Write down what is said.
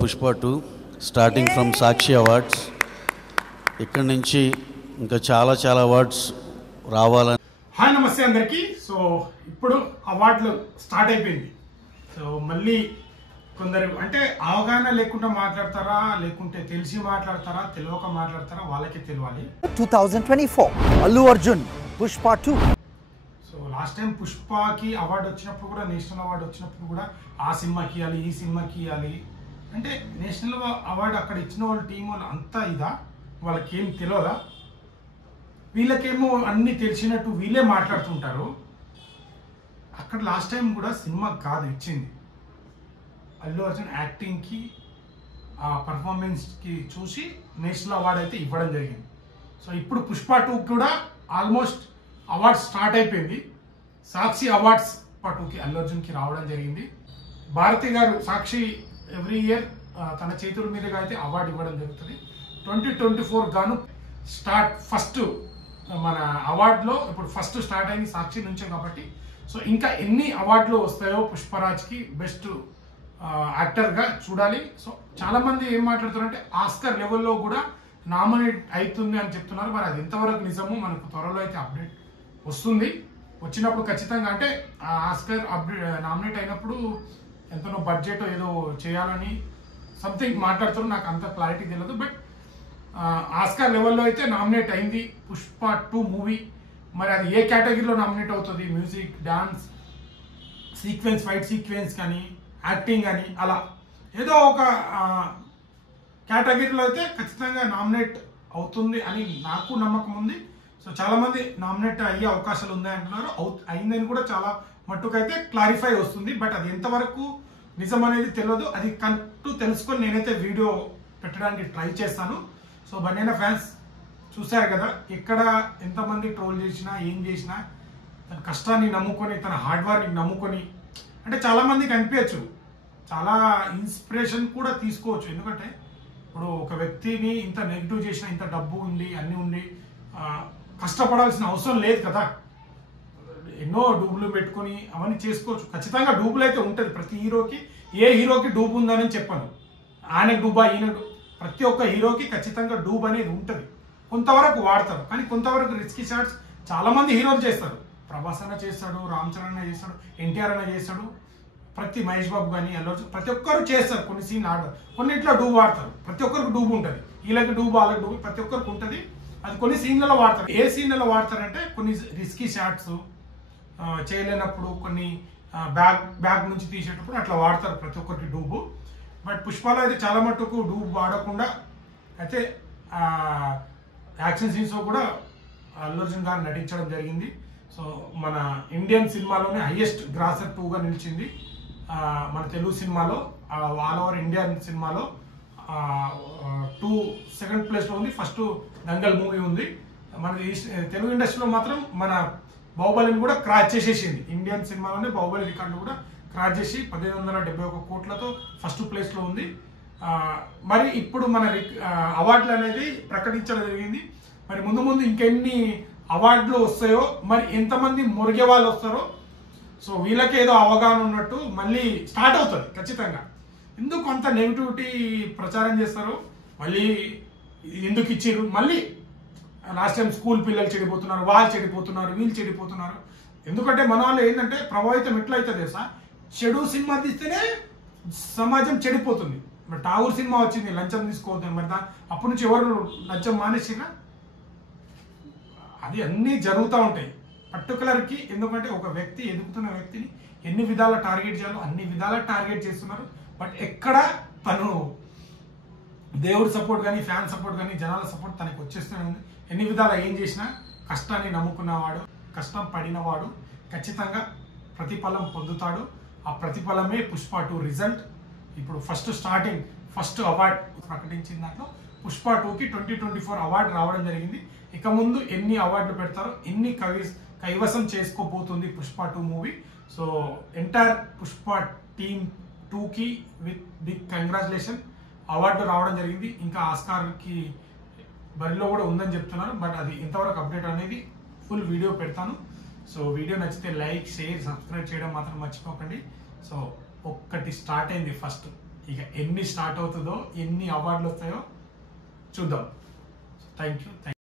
Pushpa 2 starting from Sakshi awards. ఇక్కడ నుంచి ఇంకా చాలా చాలా అవార్డ్స్ రావాలని. హాయ్ నమస్తే అందరికీ. సో ఇప్పుడు అవార్డులు స్టార్ట్ అయిపోయింది. సో మళ్ళీ కొందరు అంటే అవగాహన లేకుండా మాట్లాడతారా, లేకుంటే తెలిసి మాట్లాడతారా, తెలియక మాట్లాడతారా, వాళ్ళకి తెలియాలి. 2024 Allu Arjun Pushpa 2. So last time పుష్పకి అవార్డు వచ్చినప్పుడు కూడా, నేషనల్ అవార్డు వచ్చినప్పుడు కూడా ఆ సినిమాకి ఇవ్వాలి, ఈ సినిమాకి ఇవ్వాలి అంటే నేషనల్ అవార్డు అక్కడ ఇచ్చిన వాళ్ళ టీం వాళ్ళు అంతా ఇదా, వాళ్ళకి ఏం తెలియదా? వీళ్ళకేమో అన్ని తెలిసినట్టు వీళ్ళే మాట్లాడుతుంటారు. అక్కడ లాస్ట్ టైం కూడా సినిమా కాదు ఇచ్చింది, అల్లు అర్జున్ యాక్టింగ్కి, ఆ పర్ఫార్మెన్స్కి చూసి నేషనల్ అవార్డు అయితే ఇవ్వడం జరిగింది. సో ఇప్పుడు పుష్ప 2 కూడా ఆల్మోస్ట్ అవార్డ్స్ స్టార్ట్ అయిపోయింది. సాక్షి అవార్డ్స్ పుష్ప 2కి అల్లు అర్జున్కి రావడం జరిగింది. భారతి గారు సాక్షి ఎవ్రీ ఇయర్ తన చేతుల మీదుగా అయితే అవార్డు ఇవ్వడం జరుగుతుంది. 2024 గాను స్టార్ట్ ఫస్ట్ మన అవార్డులో ఇప్పుడు ఫస్ట్ స్టార్ట్ అయింది సాక్షి నుంచే కాబట్టి. సో ఇంకా ఎన్ని అవార్డులు వస్తాయో పుష్పరాజ్కి బెస్ట్ యాక్టర్గా చూడాలి. సో చాలామంది ఏం మాట్లాడుతున్నారంటే ఆస్కర్ లెవెల్లో కూడా నామినేట్ అవుతుంది అని చెప్తున్నారు. మరి అది ఎంతవరకు నిజమో మనకు త్వరలో అయితే అప్డేట్ వస్తుంది. వచ్చినప్పుడు ఖచ్చితంగా అంటే ఆస్కర్ నామినేట్ అయినప్పుడు ఎంతనో బడ్జెట్ ఏదో చేయాలని సంథింగ్ మాట్లాడుతున్నారు, నాకు అంత క్లారిటీ తెలియదు. బట్ ఆస్కార్ లెవెల్లో అయితే నామినేట్ అయింది పుష్ప 2 మూవీ. మరి అది ఏ కేటగిరీలో నామినేట్ అవుతుంది, music, dance sequence, fight sequence కానీ, యాక్టింగ్ కానీ, అలా ఏదో ఒక కేటగిరీలో అయితే ఖచ్చితంగా నామినేట్ అవుతుంది అని నాకు నమ్మకం ఉంది. సో చాలామంది నామినేట్ అయ్యే అవకాశాలు ఉన్నాయి అంటున్నారు. అయిందని కూడా చాలా మట్టుకైతే క్లారిఫై వస్తుంది. బట్ అది ఎంతవరకు నిజం అనేది తెలియదు. అది కరెక్ట్ తెలుసుకొని నేనైతే వీడియో పెట్టడానికి ట్రై చేస్తాను. సో బన్నీనా ఫ్యాన్స్ చూశారు కదా, ఎక్కడ ఎంతమంది ట్రోల్ చేసినా ఏం చేసినా తన కష్టాన్ని నమ్ముకొని, తన హార్డ్ వర్క్ని నమ్ముకొని, అంటే చాలామందికి అనిపించచ్చు, చాలా ఇన్స్పిరేషన్ కూడా తీసుకోవచ్చు. ఎందుకంటే ఇప్పుడు ఒక వ్యక్తిని ఇంత నెగిటివ్ చేసినా, ఇంత డబ్బు ఉంది, అన్నీ ఉండి కష్టపడాల్సిన అవసరం లేదు కదా. ఎన్నో డూబులు పెట్టుకొని అవన్నీ చేసుకోవచ్చు. ఖచ్చితంగా డూబులు అయితే ఉంటుంది ప్రతి హీరోకి. ఏ హీరోకి డూబు ఉందని చెప్పను, ఆయనకు డూబా, ఈయన ప్రతి ఒక్క హీరోకి ఖచ్చితంగా డూబ్ అనేది ఉంటుంది. కొంతవరకు వాడతారు, కానీ కొంతవరకు రిస్కీ షాట్స్ చాలామంది హీరోలు చేస్తారు. ప్రభాస్ అన్న చేస్తాడు, రామ్ చరణ్ అన్న చేస్తాడు, ఎన్టీఆర్ అన్న చేస్తాడు, ప్రతి మహేష్ బాబు కానీ, అల్లు అర్జున్ ప్రతి ఒక్కరు చేస్తారు. కొన్ని సీన్ ఆడతారు, కొన్నిట్లో డూబ్ వాడతారు. ప్రతి ఒక్కరికి డూబ్ ఉంటుంది, వీళ్ళకి డూబ్, వాళ్ళకి డూబ్, ప్రతి ఒక్కరికి ఉంటుంది. అది కొన్ని సీన్లలో వాడతారు. ఏ సీన్లలో వాడతారంటే కొన్ని రిస్కీ షాట్స్ చేయలేనప్పుడు, కొన్ని బ్యాగ్ నుంచి తీసేటప్పుడు అట్లా వాడతారు ప్రతి ఒక్కరికి డూబు. బట్ పుష్పలో అయితే చాలా మట్టుకు డూబ్ వాడకుండా అయితే యాక్షన్ సీన్స్ కూడా అల్లు అర్జున్ గారు నటించడం జరిగింది. సో మన ఇండియన్ సినిమాలోనే హైయెస్ట్ గ్రాసర్ 2గా నిలిచింది. మన తెలుగు సినిమాలో ఆల్ ఓవర్ ఇండియన్ సినిమాలో 2 సెకండ్ ప్లేస్లో ఉంది. ఫస్ట్ దంగల్ మూవీ ఉంది. మన తెలుగు ఇండస్ట్రీలో మాత్రం మన బాహుబలిని కూడా క్రాచ్ చేసేసింది. ఇండియన్ సినిమాలోనే బాహుబలి రికార్డు కూడా క్రాచ్ చేసి 1571 కోట్లతో ఫస్ట్ ప్లేస్లో ఉంది. మరి ఇప్పుడు మన అవార్డులు అనేది ప్రకటించడం జరిగింది. మరి ముందు ముందు ఇంకెన్ని అవార్డులు వస్తాయో, మరి ఎంతమంది మురిగే వాళ్ళు వస్తారో, సో వీళ్ళకి ఏదో అవగాహన ఉన్నట్టు మళ్ళీ స్టార్ట్ అవుతుంది ఖచ్చితంగా. ఎందుకు అంత నెగిటివిటీ ప్రచారం చేస్తారు, మళ్ళీ ఎందుకు ఇచ్చిర్రు, మళ్ళీ లాస్ట్ టైం స్కూల్ పిల్లలు చెడిపోతున్నారు, వాళ్ళు చెడిపోతున్నారు, వీళ్ళు చెడిపోతున్నారు. ఎందుకంటే మన వాళ్ళు ఏంటంటే ప్రభావితం ఎట్లయితుంది తెలుసా, చెడు సినిమా తీస్తేనే సమాజం చెడిపోతుంది. మరి టాగూర్ సినిమా వచ్చింది, లంచం తీసుకోవద్దు, మరి అప్పటి నుంచి ఎవరు లంచం మానేసినా, అది అన్నీ జరుగుతూ ఉంటాయి పర్టికులర్కి. ఎందుకంటే ఒక వ్యక్తి ఎదుగుతున్న వ్యక్తిని ఎన్ని విధాల టార్గెట్ చేయాలో అన్ని విధాల టార్గెట్ చేస్తున్నారు. బట్ ఎక్కడ తను దేవుడి సపోర్ట్ కానీ, ఫ్యాన్ సపోర్ట్ కానీ, జనాల సపోర్ట్ తనకు వచ్చేస్తూనే ఉంది. ఎన్ని విధాలు ఏం చేసినా కష్టాన్ని నమ్ముకున్నవాడు, కష్టం పడినవాడు ఖచ్చితంగా ప్రతిఫలం పొందుతాడు. ఆ ప్రతిఫలమే పుష్ప 2 రిజల్ట్. ఇప్పుడు ఫస్ట్ అవార్డ్ ప్రకటించిన దాంట్లో పుష్ప 2కి 2024 అవార్డు రావడం జరిగింది. ఇక ముందు ఎన్ని అవార్డులు పెడతారో, ఎన్ని కైవసం చేసుకోబోతుంది Pushpa 2 movie. So entire Pushpa team 2కి విత్ బిగ్ కంగ్రాచులేషన్. అవార్డు రావడం జరిగింది. ఇంకా ఆస్కార్కి బరిలో కూడా ఉందని చెప్తున్నారు. బట్ అది ఎంతవరకు అప్డేట్ అనేది ఫుల్ వీడియో పెడతాను. సో వీడియో నచ్చితే లైక్, షేర్, సబ్స్క్రైబ్ చేయడం మాత్రం మర్చిపోకండి. సో ఒక్కటి స్టార్ట్ అయింది ఫస్ట్, ఇక ఎన్ని స్టార్ట్ అవుతుందో, ఎన్ని అవార్డులు వస్తాయో చూద్దాం. Thank you.